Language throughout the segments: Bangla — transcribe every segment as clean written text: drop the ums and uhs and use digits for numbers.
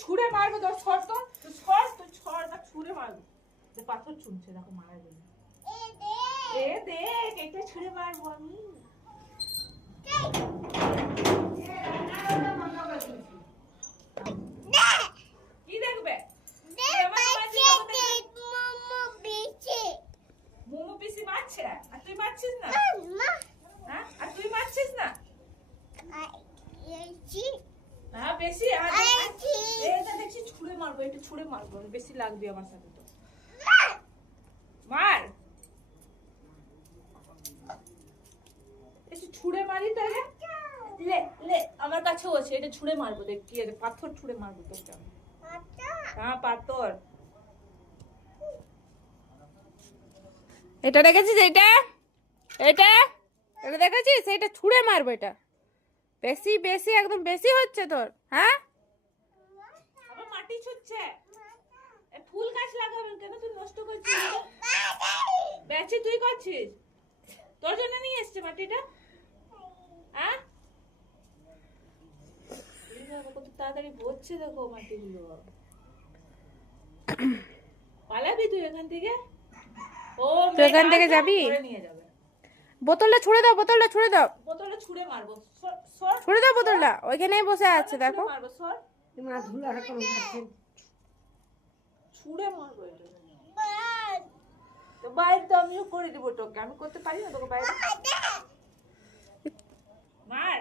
ছুঁড়ে মারবো তোর সর তো সর তো ছড় না ছুঁড়ে মারবো যে পাথর ছুঁড়ছে দেখো মারা গেল এ দেখ এটা ছুঁড়ে মারবো আমি কি দেখবে মোমো পিসি মারছে আর তুই মারছিস না হ্যাঁ আর তুই মারছিস না হ্যাঁ বেশি এটা দেখছি ছুঁড়ে মারবো এটা ছুঁড়ে মারবো বেশি লাগবে আমার সাথে তো মার এসে ছুঁড়ে মারি তাহলে লে লে আমার কাছেও আছে এটা ছুঁড়ে মারবো দেখ কি আছে পাথর ছুঁড়ে মারবো তোকে আমি হ্যাঁ পাথর এটা দেখেছিস এটা এটা এটা দেখেছিস এটা ছুঁড়ে মারবো এটা বেশি বেশি একদম বেশি হচ্ছে তোর হ্যাঁ আবার মাটি ছুঁচ্ছে ফুল গাছ লাগাবেন কেন তুই নষ্ট করছিস বেচে তুই করছিস তোর জন্য নিয়ে এসছে মাটিটা হ্যাঁ কত তাড়াতাড়ি ভরছে দেখো মাটিগুলো পালাবি তুই এখান থেকে ও তুই এখান থেকে যাবি নিয়ে যাবে বোতলটা ছুঁড়ে দাও বোতলটা ছুঁড়ে দাও বোতলটা ছুঁড়ে মারবো সর ছুঁড়ে দাও বোতলটা ওইখানেই বসে আছে দেখো মারবো সর ছুঁড়ে মারবো এটা তো বাইরে তো আমিও করে দিব তোকে আমি করতে পারি না তোকে বাইরে মার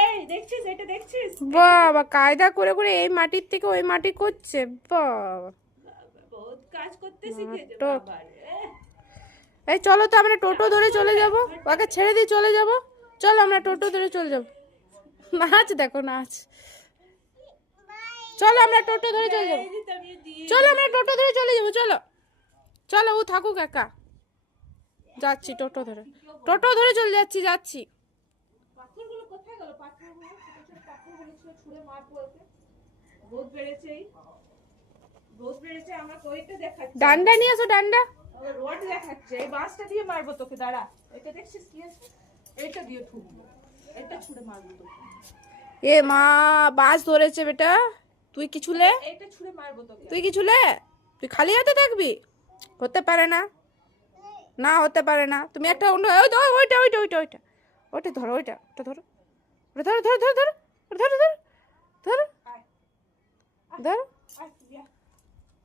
এই দেখছিস এটা দেখছিস বাবা কায়দা করে করে এই মাটির থেকে ওই মাটি করছে বাবা বহুত কাজ করতে শিখেছে তো বাবা রে এই চলো তো আমরা টোটো ধরে চলে যাব ওকে ছেড়ে দিয়ে চলে যাব চলো আমরা টোটো ধরে চলে যাব নাচ দেখো নাচ চলো আমরা টোটো ধরে চলে যাব চলো আমরা টোটো ধরে চলে যাব চলো চলো ও থাকুক একা যাচ্ছি টোটো ধরে চলে যাচ্ছি পাথরগুলো কোথায় গেল পাথরগুলো ছোট ছোট পাথরগুলো ছিল ছুঁড়ে মারবো ওকে বহুত বেড়েছে আমরা কইতে দেখাচ্ছি ডান্ডা নিয়ে আসো ডান্ডা রড দেখাচ্ছে এই বাঁশটা দিয়ে মারবো তোকে দাঁড়া এটা দেখছিস কি আছে এটা দিয়ে ঠুকবো এটা ছুঁড়ে মারবো তোকে এ মা বাস ধরেছে বেটা তুই কি ছুলে এটা ছুঁড়ে মারবো তোকে তুই কি ছুলে তুই খালি হাতে থাকবি হতে পারে না না হতে পারে না তুমি একটা ওইটা ওইটা ধরো ওইটা ধরো ওটা ধরো ধরো ধরো ধরো ধরো ধরো ধরো আয় তুই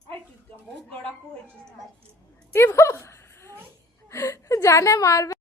আয় তুই বহুত লড়াকু হয়েছিস জানে মারবে